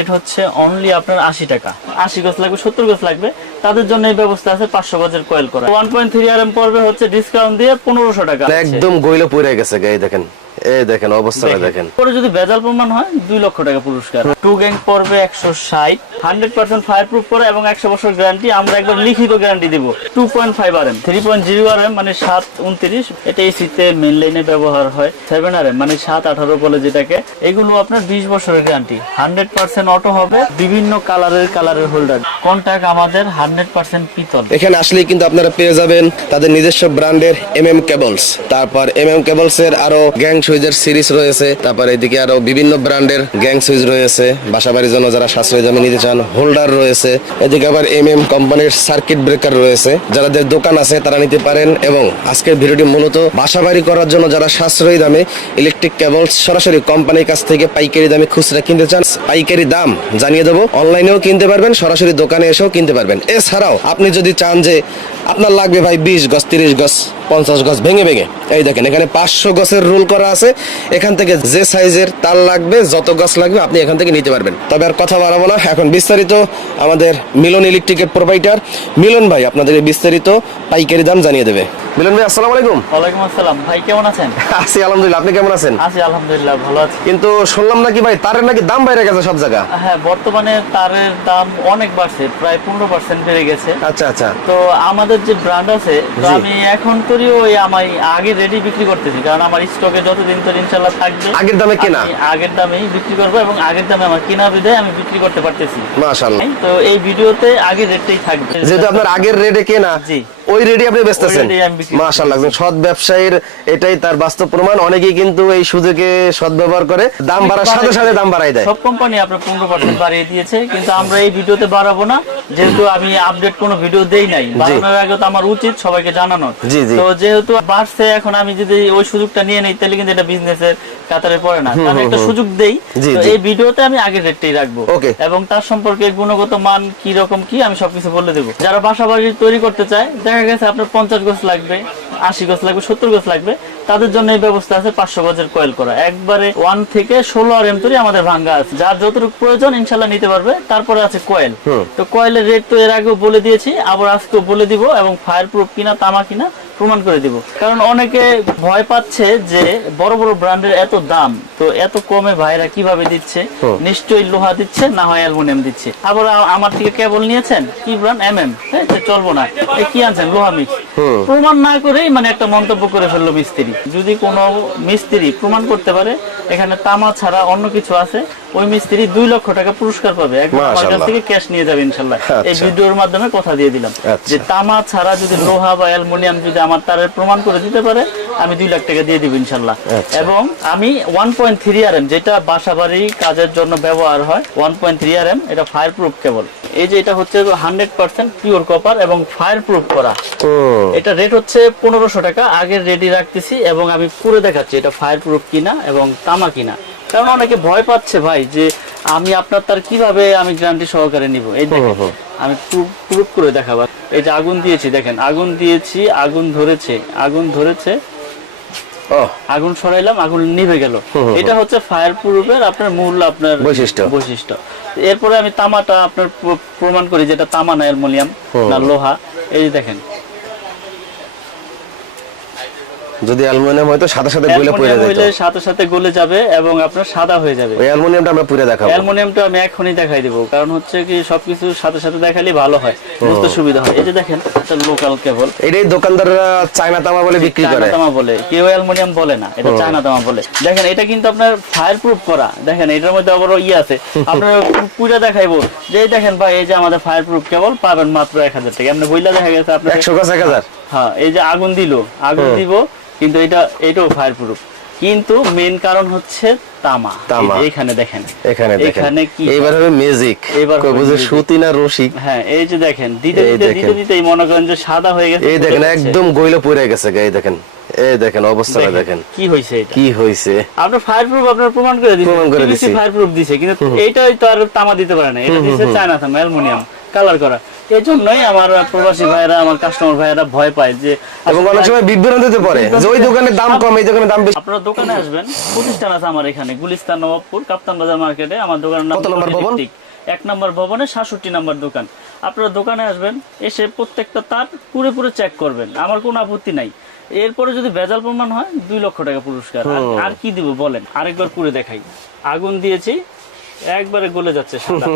এটা হচ্ছে অনলি আপনার 80 টাকা। 80 গজ লাগবে, 70 গজ লাগবে, তাদের জন্য এই ব্যবস্থা আছে 500 গজের কয়েল করা। 1.3 আরএম পড়বে হচ্ছে ডিসকাউন্ট দিয়ে 1500 টাকা। একদম গইলো পড়ে গেছে গাই, দেখেন এই দেখেন অবস্থাটা দেখেন। পরে যদি ভেজাল প্রমাণ হয় 2 লক্ষ টাকা পুরস্কার। টু গ্যাং পড়বে 160, 100% ফায়ার প্রুফ করে এবং 100 বছর গ্যারান্টি। আমরা একবার লিখিত গ্যারান্টি দেব। 2.5 আরএম, 3.0 আরএম মানে 729, এটা এসিতে মেইন লাইনে ব্যবহার হয়। 7 আরএম মানে 718 বলে যেটাকে, এগুলো আপনার 20 বছরের গ্যারান্টি। 100% অটো হবে, বিভিন্ন কালারের হোল্ডার। কন্টাক্ট আমাদের 100% পিতল। এখানে আসলেই কিন্তু আপনারা পেয়ে যাবেন তাদের নিজস্ব ব্র্যান্ডের এমএম কেবলস, তারপর এমএম কেবলস এর আরো গ্যাং সুইচের সিরিজ রয়েছে, তারপর এদিকে আরো বিভিন্ন ব্র্যান্ডের গ্যাং সুইচ রয়েছে, বাসাবাড়ির জন্য যারা সাশ্রয়ী দামে নিতে চান হোল্ডার রয়েছে। এদিকে আবার এমএম কোম্পানির সার্কিট ব্রেকার রয়েছে, যাদের দোকান আছে তারা নিতে পারেন। এবং আজকের ভিডিওটি মূলত বাসাবাড়ি করার জন্য যারা সাশ্রয়ী দামে ইলেকট্রিক কেবলস সরাসরি কোম্পানির কাছ থেকে পাইকারি দামে খুচরা কিনতে চান, পাইকারি দাম জানিয়ে দেবো। অনলাইনেও কিনতে পারবেন, সরাসরি দোকানে এসেও কিনতে পারবেন। এছাড়াও আপনি যদি চান যে আপনার লাগবে ভাই 20 গজ, 30 গজ, 50 গজ ভেঙে ভেঙে, এই দেখেন এখানে 500 গজের রুল করা আছে। এখান থেকে যে সাইজের তার লাগবে, যত গজ লাগবে আপনি এখান থেকে নিতে পারবেন। তবে আর কথা বাড়াবো না, এখন বিস্তারিত আমাদের মিলন ইলেকট্রিকের প্রোভাইডার মিলন ভাই আপনাদের বিস্তারিত পাইকারি দাম জানিয়ে দেবে। মিলন ভাই আসসালামু আলাইকুম। ওয়ালাইকুম আসসালাম ভাই, কেমন আছেন? আছি আলহামদুলিল্লাহ, আপনি কেমন আছেন? আছি আলহামদুলিল্লাহ, ভালো আছি। কিন্তু শুনলাম নাকি ভাই তারের নাকি দাম বাইরে গেছে সব জায়গা? হ্যাঁ, বর্তমানে তারের দাম অনেক বাড়ছে, প্রায় 15% বেড়ে গেছে। আচ্ছা আচ্ছা। তো আমাদের যে ব্র্যান্ড আছে, তো আমি এখন করি ওই আমি আগে রেডি বিক্রি করতেছি, কারণ আমার স্টকে যতদিন তো ইনশাআল্লাহ থাকবে। আগের দামে কেনা? আগের দামেই বিক্রি করব এবং আগের দামে আমার কেনা বিধায় আমি বিক্রি করতে পারতেছি। মাশাআল্লাহ। তো এই ভিডিওতে আগের রেটটাই থাকবে। যেহেতু আপনার আগের রেটে কেনা, জি, ওই রেডি আপনি বেচতেছেন। মাশাআল্লাহ, একজন সৎ ব্যবসায়ীর এটাই তার বাস্তব প্রমাণ। অনেকেই কিন্তু এই সুযোগে সদ্ব্যবহার করে, দাম বাড়ার সাথে সাথে দাম বাড়াই দেয়। সব কোম্পানি আপনার 15% বাড়িয়ে দিয়েছে, কিন্তু আমরা এই ভিডিওতে বাড়াবো না, যেহেতু আমি আপডেট কোনো ভিডিও দেই নাই। বাড়ানোর আগে তো আমার উচিত সবাইকে জানানোর। তো যেহেতু বাড়ছে, এখন আমি যদি ওই সুযোগটা নিয়ে নেই তাহলে কিন্তু এটা বিজনেসের কাতারে পড়ে না। আমি একটা সুযোগ দেই, তো এই ভিডিওতে আমি আগের রেটটাই রাখবো এবং তার সম্পর্কে গুণগত মান কি রকম কি আমি সবকিছু বলে দেবো। যারা বাসাবাড়ি তৈরি করতে চায়, দেখা গেছে আপনার 50 গজ লাগবে, 80 গজ লাগবে, 70 গজ লাগবে, তাদের জন্য এই ব্যবস্থা আছে 500 গজের কয়েল করা। একবারে 1 থেকে 16 আরএম তৈরি আমাদের ভাঙ্গা আছে, যার যতটুকু প্রয়োজন ইনশাআল্লাহ নিতে পারবে। তারপরে আছে কয়েল। তো কয়েলের রেট তো এর আগেও বলে দিয়েছি, আবার আজকেও বলে দিব, এবং ফায়ার প্রুফ কিনা তামা কিনা প্রমাণ করে দিব। কারণ অনেকে ভয় পাচ্ছে যে বড় বড় ব্র্যান্ডের এত দাম, তো এত কমে ভাইরা কিভাবে দিচ্ছে? নিশ্চয়ই লোহা দিচ্ছে, না হয় অ্যালুমিনিয়াম দিচ্ছে। আবার আমার থেকে কেবল নিয়েছেন কি ব্র্যান্ড? এমএম, চলবো না, কি আনছেন? লোহা মিক্স। প্রমাণ না করেই মানে একটা মন্তব্য করে ফেললো মিস্ত্রি। যদি কোনো মিস্ত্রি প্রমাণ করতে পারে এখানে তামা ছাড়া অন্য কিছু আছে, ওই মিস্ত্রি 2 লক্ষ টাকা পুরস্কার পাবে, একদম আমার কাছ থেকে ক্যাশ নিয়ে যাবে ইনশাআল্লাহ। এই ভিডিওর মাধ্যমে কথা দিয়ে দিলাম যে তামা ছাড়া যদি লোহা বা অ্যালুমিনিয়াম যদি আমার তারের প্রমাণ করে দিতে পারে, আমি 2 লাখ টাকা দিয়ে দিব ইনশাআল্লাহ। এবং আমি 1.3 আরএম, যেটা বাসাবাড়ি কাজের জন্য ব্যবহার হয়, 1.3 আরএম, এটা ফায়ার প্রুফ কেবল। এই যে এটা হচ্ছে 100% পিওর কপার এবং ফায়ার প্রুফ করা। এটা রেট হচ্ছে 1500 টাকা। আগের রেডি রাখতেছি এবং আমি করে দেখাচ্ছি এটা ফায়ার প্রুফ কিনা এবং তামা কিনা। কারণ অনেকে ভয় পাচ্ছে ভাই যে আমি আপনার তার কিভাবে আমি গ্যারান্টি সহকারে নিব। এই দেখেন আমি প্রুফ করে দেখাবো। এই যে আগুন দিয়েছি, দেখেন আগুন দিয়েছি, আগুন ধরেছে, আগুন সরাইলাম, আগুন নিভে গেল। এটা হচ্ছে ফায়ার প্রুফের আপনার মূল আপনার বৈশিষ্ট্য। এরপরে আমি তামাটা আপনার প্রমাণ করি যেটা তামা না অ্যালুমিনিয়াম না লোহা। এই যে দেখেন, যদি অ্যালুমিনিয়াম হয় তো সাথে সাথে গলে পড়ে যাবে, সাথে সাথে গলে যাবে এবং আপনার সাদা হয়ে যাবে। ওই অ্যালুমিনিয়ামটা আমরা পুরো দেখাবো। অ্যালুমিনিয়ামটা আমি এখনই দেখাই দেব, কারণ হচ্ছে কি সবকিছু সাথে সাথে দেখালে ভালো হয়, বুঝতে সুবিধা হয়। এই যে দেখেন, এটা লোকাল কেবল। এটাই দোকানদাররা চায়না তামা বলে বিক্রি করে। চায়না তামা বলে, কেউ অ্যালুমিনিয়াম বলে না, এটা চায়না তামা বলে। দেখেন এটা কিন্তু আপনার ফায়ার প্রুফ করা। দেখেন এটার মধ্যে আবার আছে, আপনার পুরো দেখাইবো যে দেখেন ভাই, এই যে আমাদের ফায়ার প্রুফ কেবল পাবেন মাত্র 1000 টাকা। এমনি বইলা দেখা গেছে আপনার 100 গজ 1000। হ্যাঁ, এই যে আগুন দিব, কিন্তু এটাও ফায়ার প্রুফ। কিন্তু মেইন কারণ হচ্ছে তামা। এখানে দেখেন, এখানে কি এইবার হবে ম্যাজিক, কই বুঝে সুতি না রশি। হ্যাঁ, এই যে দেখেন দিতে মনে করেন যে সাদা হয়ে গেছে। এই দেখেন একদম গইলো পড়ে গেছে গাই, দেখেন এই দেখেন অবস্থাটা দেখেন কি হইছে। এটা কি হইছে? আপনার ফায়ার প্রুফ আপনার প্রমাণ করে দিছি, ফায়ার প্রুফ দিছে, কিন্তু এইটাই তো আর তামা দিতে পারে না। এটা দিছে চায়না তামা অ্যালুমিনিয়াম। কালার করা। এই জন্যই আমার প্রবাসী ভাইয়েরা, আমার কাস্টমার ভাইয়েরা ভয় পায় যে, এবং অনেক সময় বিভ্রান্তিতে পড়ে যে ওই দোকানে দাম কম, এই দোকানে দাম বেশি। আপনারা দোকানে আসবেন, প্রতিষ্ঠান আছে আমার এখানে গুলিস্তান, নবাবপুর, কাপ্তান বাজার মার্কেটে। আমার দোকানের নাম কত নম্বর ভবন? 1 নম্বর ভবনে 67 নম্বর দোকান। আপনারা দোকানে আসবেন, এসে প্রত্যেকটা তার পুরো চেক করবেন, আমার কোনো আপত্তি নাই। এরপরে যদি ভেজাল প্রমাণ হয় 2 লক্ষ টাকা পুরস্কার। আর কি দিব বলেন? আরেকবার পুরে দেখাই। আগুন দিয়েছি, একবারে গলে যাচ্ছে সাদা।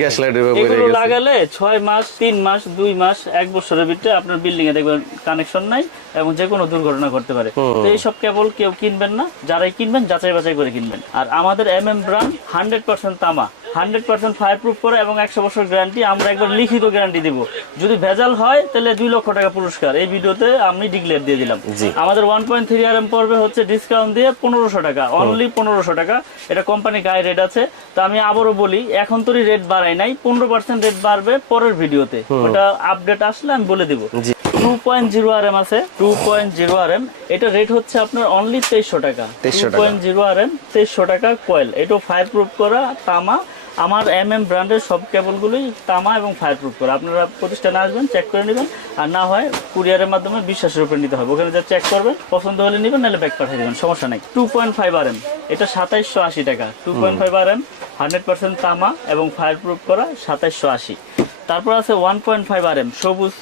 গ্যাস লাইটের উপরে এগুলো লাগালে 6 মাস, 3 মাস, 2 মাস, 1 বছরের ভিতরে আপনার বিল্ডিং এ দেখবেন কানেকশন নাই এবং যে কোনো দুর্ঘটনা ঘটতে পারে। তো এইসব কেবল কেউ কিনবেন না, যারাই কিনবেন যাচাই বাছাই করে কিনবেন। আর আমাদের MM ব্র্যান্ড 100% তামা, 100% ফায়ার প্রুফ করে এবং 100 বছর গ্যারান্টি। আমরা একবার লিখিত গ্যারান্টি দিব। যদি ভেজাল হয় তাহলে 2 লক্ষ টাকা পুরস্কার। এই ভিডিওতে আমি ডিক্লেয়ার দিয়ে দিলাম। আমাদের 1.3 RM পড়বে হচ্ছে ডিসকাউন্ট দিয়ে 1500 টাকা, অনলি 1500 টাকা। এটা কোম্পানি গায়ে রেট আছে। তো আমি আবারও বলি, এখন তো রেট বাড়াই নাই, 15% রেট বাড়বে পরের ভিডিওতে। ওটা আপডেট আসলে আমি বলে দিব। 2.0 RM আছে, 2.0 RM। এটা রেট হচ্ছে আপনার অনলি 2300 টাকা। 2.0 RM 2300 টাকা কয়েল। এটা ফায়ার প্রুফ করা তামা। আমার MM ব্র্যান্ডের সব কেবলগুলোই তামা এবং ফায়ার প্রুফ করা। আপনারা প্রতিষ্ঠানে আসবেন, চেক করে নেবেন। আর না হয় কুরিয়ারের মাধ্যমে বিশ্বাসের উপরে নিতে হবে। ওখানে যা চেক করবেন, পছন্দ হলে নেবেন, নাহলে ব্যাক পাঠিয়ে দেবেন, সমস্যা নাই। 2.5 RM এটা 2780 টাকা। 2.5 RM 100% তামা এবং ফায়ার প্রুফ করা 2780। তারপর আছে 1.5 RM সবুজ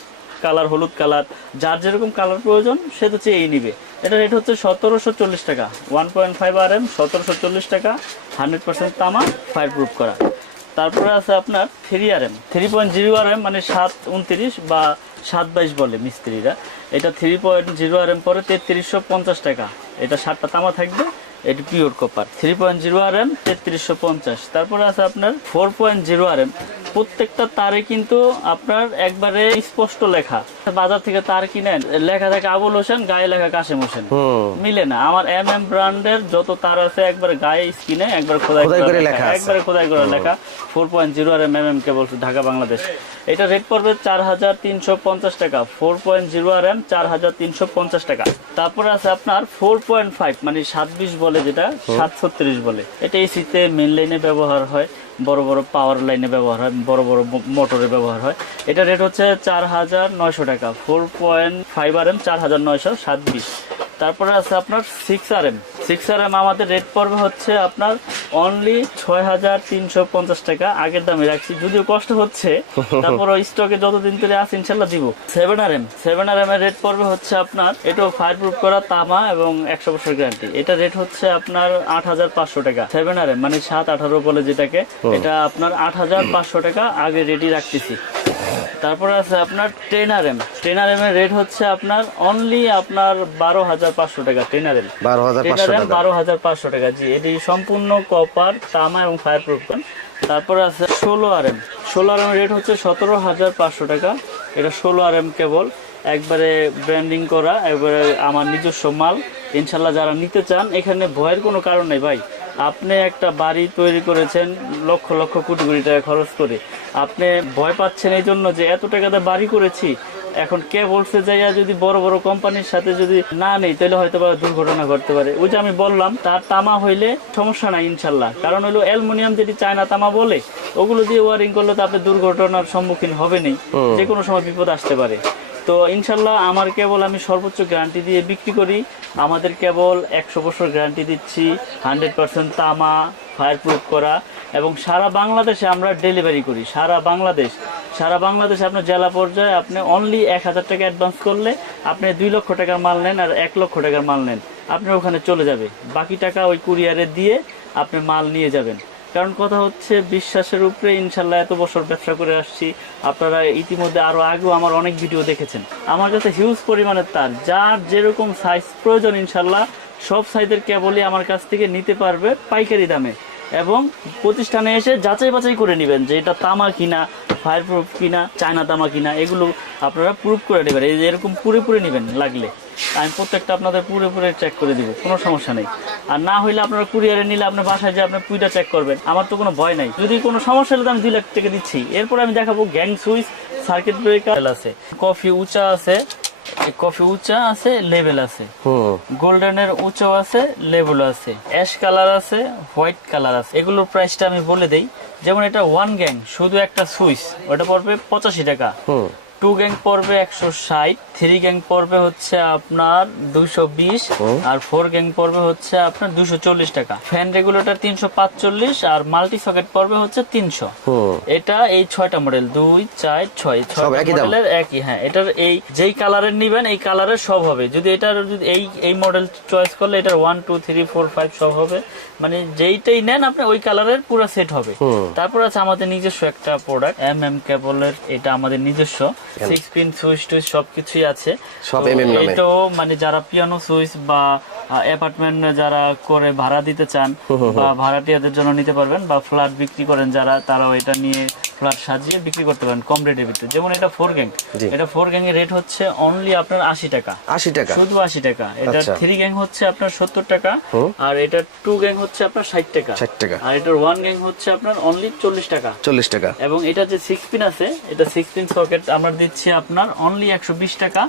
কালার, হলুদ কালার, যার যেরকম কালার প্রয়োজন সে তো চেয়েই নিবে। এটা রেট হচ্ছে 1740 টাকা। 1.5 RM 1740 টাকা, 100% তামা, ফায়ার প্রুফ করা। তারপরে আছে আপনার 3 RM, 3.0 RM মানে 729 বা 722 বলে মিস্ত্রিরা। এটা 3.0 RM পরে 3350 টাকা। এটা 7টা তামা থাকবে, এটা পিওর কপার। 3.0 RM 3350। তারপরে আছে আপনার 4.0 RM। প্রত্যেকটা তারে কিন্তু আপনার একবারে স্পষ্ট লেখা। বাজার থেকে তার কিনেন, লেখা থাকে আবুল হোসেন, গায়ে লেখা কাশেম হোসেন, মিলে না। আমার MM ব্র্যান্ডের যত তার আছে একবারে গায়ে স্কিনে একবার খোদাই করে লেখা, একবারে খোদাই করে লেখা। 4.0 RM MM কেবল, ঢাকা বাংলাদেশ। এটা রেট পড়বে 4350 টাকা। 4.0 RM 4350 টাকা। তারপরে আছে আপনার 4.5 মানে 720 বলে, যেটা 736 বলে। এটা এসিতে মেইন লাইনে ব্যবহার হয়, বড় বড় পাওয়ার লাইনে ব্যবহার হয়, বড় বড় মোটরে ব্যবহার হয়। এটা রেট হচ্ছে 4900 টাকা। 4.5 RM 4900, 720। তারপরে আছে আপনার 6 RM। 6 RM আমাদের রেট পড়বে হচ্ছে আপনার অনলি 6350 টাকা। আগের দামে রাখছি, যদিও কষ্ট হচ্ছে, তারপর স্টকে যতদিন ধরে আছে ইনশাল্লাহ দিব। 7 RM, 7 RM এর রেট পড়বে হচ্ছে আপনার, এটাও ফায়ার প্রুফ করা তামা এবং 100 বছর গ্যারান্টি। এটা রেট হচ্ছে আপনার 8500 টাকা। 7 RM মানে 718 বলে যেটাকে, এটা আপনার 8500 টাকা আগে রেডি রাখতেছি। তারপরে আছে আপনার 10 RM। 10 RM এর রেট হচ্ছে আপনার অনলি আপনার 12500 টাকা। 10 RM 12500 টাকা। জি, এটি সম্পূর্ণ কপার, তামা এবং ফায়ার প্রুফ। তারপরে আছে 16 RM। 16 RM এর রেট হচ্ছে 17500 টাকা। এটা 16 RM কেবল, একবারে ব্র্যান্ডিং করা, একবারে আমার নিজস্ব মাল। ইনশাল্লাহ যারা নিতে চান, এখানে ভয়ের কোনো কারণ নেই ভাই। আপনি একটা বাড়ি তৈরি করেছেন লক্ষ লক্ষ কোটি কোটি টাকা খরচ করে, আপনি ভয় পাচ্ছেন এই জন্য যে এত টাকাতে বাড়ি করেছি, এখন কে বলছে যাইয়া যদি বড় বড় কোম্পানির সাথে যদি না নেই তাহলে হয়তো বা দুর্ঘটনা ঘটতে পারে। ওই যে আমি বললাম, তার তামা হইলে সমস্যা নাই ইনশাল্লাহ। কারণ হলো অ্যালুমিনিয়াম যেটি চায়না তামা বলে, ওগুলো দিয়ে ওয়ারিং করলে তো আপনি দুর্ঘটনার সম্মুখীন হবেনই, যে কোনো সময় বিপদ আসতে পারে। তো ইনশাল্লাহ আমার কেবল আমি সর্বোচ্চ গ্যারান্টি দিয়ে বিক্রি করি। আমাদের কেবল 100 বছর গ্যারান্টি দিচ্ছি, 100% তামা, ফায়ার প্রুফ করা, এবং সারা বাংলাদেশে আমরা ডেলিভারি করি। সারা বাংলাদেশে আপনার জেলা পর্যায়ে আপনি অনলি 1000 টাকা অ্যাডভান্স করলে আপনি 2 লক্ষ টাকার মাল নেন আর 1 লক্ষ টাকার মাল নেন, আপনার ওখানে চলে যাবে। বাকি টাকা ওই কুরিয়ারে দিয়ে আপনি মাল নিয়ে যাবেন। কারণ কথা হচ্ছে বিশ্বাসের উপরে ইনশাল্লাহ এত বছর ব্যবসা করে আসছি। আপনারা ইতিমধ্যে আরো আগেও আমার অনেক ভিডিও দেখেছেন। আমার কাছে হিউজ পরিমাণের তার, যার যেরকম সাইজ প্রয়োজন ইনশাল্লাহ সব সাইজের কেবলই আমার কাছ থেকে নিতে পারবে পাইকারি দামে। এবং প্রতিষ্ঠানে এসে যাচাই বাছাই করে নেবেন যে এটা তামা কিনা, ফায়ার প্রুফ কিনা, চায়না তামা কিনা, এগুলো আপনারা প্রুফ করে নেবেন। এই যে এরকম পুরোপুরি নেবেন, লাগলে আমি প্রত্যেকটা আপনাদের পুরোপুরি চেক করে দিব, কোনো সমস্যা নেই। আর না হইলে আপনারা কুরিয়ারে নিলে আপনার বাসায় যে আপনি পুইটা চেক করবেন, আমার তো কোনো ভয় নাই। যদি কোনো সমস্যা হলে আমি 2 লাখ টাকা দিচ্ছি। এরপর আমি দেখাবো গ্যাং সুইচ, সার্কিট ব্রেকার আছে, কফি উঁচা আছে, কফি উঁচা আছে, লেভেল আছে, গোল্ডেনের উঁচা আছে, লেভেল আছে, অ্যাশ কালার আছে, হোয়াইট কালার আছে। এগুলোর প্রাইসটা আমি বলে দেই। যেমন এটা 1 গ্যাং শুধু একটা সুইচ, ওটা পড়বে 85 টাকা। 2 গ্যাং পড়বে 160, 3 গ্যাং পড়বে হচ্ছে আপনার 220, আর 4 গ্যাং পড়বে হচ্ছে আপনার 240 টাকা। ফ্যান রেগুলেটর 345, আর মাল্টি সকেট পড়বে হচ্ছে 300। এটা এই 6টা মডেল, 2 4 6 মডেলের একই। হ্যাঁ, এটার এই যেই কালারের নিবেন এই কালারের সব হবে। যদি এটার যদি এই মডেল চয়েস করলে এটার 1 2 3 4 5 সব হবে, মানে যেইটাই নেন আপনি ওই কালারের পুরো সেট হবে। তারপর আছে আমাদের নিজস্ব একটা প্রোডাক্ট কেবলের, এটা আমাদের নিজস্ব 6 পিন সুইচ টুইচ সবকিছুই আছে সব এমএম নামে। এটাও মানে যারা পিয়ানো সুইচ বা অ্যাপার্টমেন্ট যারা করে ভাড়া দিতে চান বা ভাড়াটিয়াদের জন্য নিতে পারবেন, বা ফ্ল্যাট বিক্রি করেন যারা, তারাও এটা নিয়ে ফ্ল্যাট সাজিয়ে বিক্রি করতে পারেন কম রেটের ভিতরে। যেমন এটা 4 গ্যাং, এটা 4 গ্যাং এর রেট হচ্ছে অনলি আপনার 80 টাকা। 80 টাকা, শুধু 80 টাকা। এটা 3 গ্যাং হচ্ছে আপনার 70 টাকা, আর এটা 2 গ্যাং হচ্ছে আপনার 60 টাকা, 60 টাকা। আর এটার 1 গ্যাং হচ্ছে আপনার অনলি 40 টাকা। 40 টাকা। এবং এটা যে 6 পিন আছে, এটা 6 পিন সকেট আমরা দিচ্ছি আপনার অনলি 120 টাকা।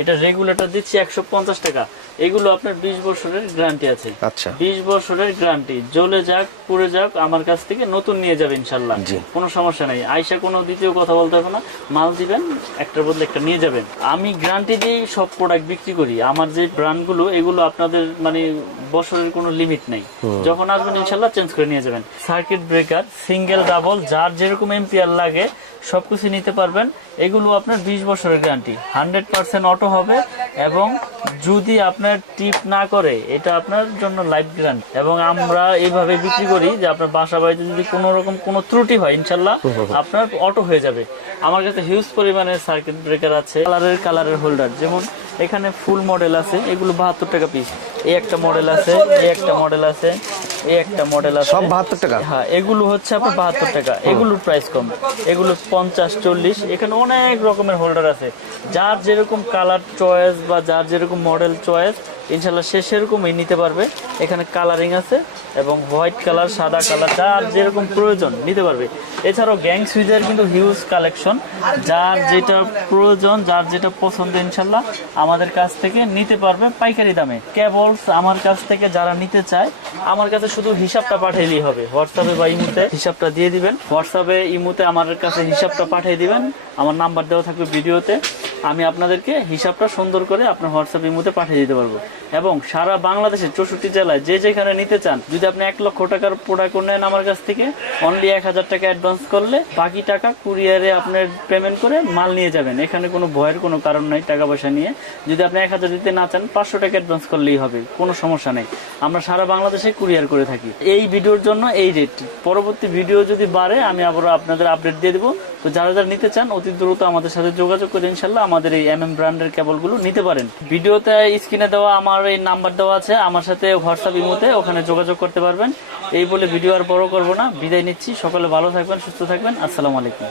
এটা রেগুলেটর দিচ্ছি 150 টাকা। এগুলো আপনার 20 বছরের গ্যারান্টি আছে। আচ্ছা, 20 বছরের গ্যারান্টি, জ্বলে যাক পুড়ে যাক আমার কাছ থেকে নতুন নিয়ে যাবে ইনশাআল্লাহ, কোনো সমস্যা নাই। আয়সা কোনো দ্বিতীয় কথা বলতে হবে না, মাল দিবেন একটার বদলে একটা নিয়ে যাবেন। আমি গ্যারান্টি দিয়ে সব প্রোডাক্ট বিক্রি করি। আমার যে ব্র্যান্ডগুলো এগুলো আপনাদের মানে বছরের কোনো লিমিট নেই, যখন আসবেন ইনশাআল্লাহ চেঞ্জ করে নিয়ে যাবেন। সার্কিট ব্রেকার সিঙ্গেল ডাবল যার যেরকম এম্পিয়ার লাগে সবকিছু নিতে পারবেন। এগুলো আপনার 20 বছরের গ্যারান্টি, 100% অটো হবে, এবং যদি আপনার টিপ না করে এটা আপনার জন্য লাইফ গ্যারান্টি। এবং আমরা এইভাবে বিক্রি করি যে আপনার বাসা বাড়িতে যদি কোনো রকম কোনো ত্রুটি হয় ইনশাল্লাহ আপনার অটো হয়ে যাবে। আমার কাছে হিউজ পরিমাণে সার্কিট ব্রেকার আছে। কালারের হোল্ডার, যেমন এখানে ফুল মডেল আছে, এগুলো 72 টাকা পিস। এই একটা মডেল আছে, এই একটা মডেল আছে, এই একটা মডেল আছে, সব 72 টাকা। হ্যাঁ, এগুলো হচ্ছে আপনার 72 টাকা। এগুলোর প্রাইস কম, এগুলো 50 40। এখানে অনেক রকমের হোল্ডার আছে, যার যেরকম কালার চয়েস বা যার যেরকম মডেল চয়েস ইনশাল্লাহ সে সেরকমই নিতে পারবে। এখানে কালারিং আছে এবং হোয়াইট কালার, সাদা কালার, যার যেরকম প্রয়োজন নিতে পারবে। এছাড়াও গ্যাং সুইচের কিন্তু হিউজ কালেকশন, যার যেটা প্রয়োজন যার যেটা পছন্দ ইনশাল্লাহ আমাদের কাছ থেকে নিতে পারবে পাইকারি দামে। কেবলস আমার কাছ থেকে যারা নিতে চায় আমার কাছে শুধু হিসাবটা পাঠাইলেই হবে। হোয়াটসঅ্যাপে বা ইমোতে হিসাবটা দিয়ে দিবেন, হোয়াটসঅ্যাপে ইমোতে আমার কাছে হিসাবটা পাঠিয়ে দিবেন। আমার নাম্বার দেওয়া থাকবে ভিডিওতে, আমি আপনাদেরকে হিসাবটা সুন্দর করে আপনার হোয়াটসঅ্যাপ ইমোতে পাঠিয়ে দিতে পারবো। এবং সারা বাংলাদেশের 64 জেলায় যে যেখানে নিতে চান, যদি আপনি 1 লক্ষ টাকার প্রোডাক্ট নেন আমার কাছ থেকে, অনলি 1000 টাকা অ্যাডভান্স করলে বাকি টাকা কুরিয়ারে আপনার পেমেন্ট করে মাল নিয়ে যাবেন। এখানে কোনো ভয়ের কোনো কারণ নাই টাকা পয়সা নিয়ে। যদি আপনি 1000 দিতে না চান 500 টাকা অ্যাডভান্স করলেই হবে, কোনো সমস্যা নেই। আমরা সারা বাংলাদেশে কুরিয়ার করে থাকি। এই ভিডিওর জন্য এই রেট, পরবর্তী ভিডিও যদি বাড়ে আমি আবারও আপনাদের আপডেট দিয়ে দেবো। তো যারা যারা নিতে চান অতি দ্রুত আমাদের সাথে যোগাযোগ করে ইনশাল্লাহ আমাদের এই ব্র্যান্ডের কেবলগুলো নিতে পারেন। ভিডিওতে স্ক্রিনে দেওয়া আমার এই নাম্বার দেওয়া আছে, আমার সাথে হোয়াটসঅ্যাপ ইমোতে ওখানে যোগাযোগ করতে পারবেন। এই বলে ভিডিও আর বড় করবো না, বিদায় নিচ্ছি। সকলে ভালো থাকবেন, সুস্থ থাকবেন। আসসালামু আলাইকুম।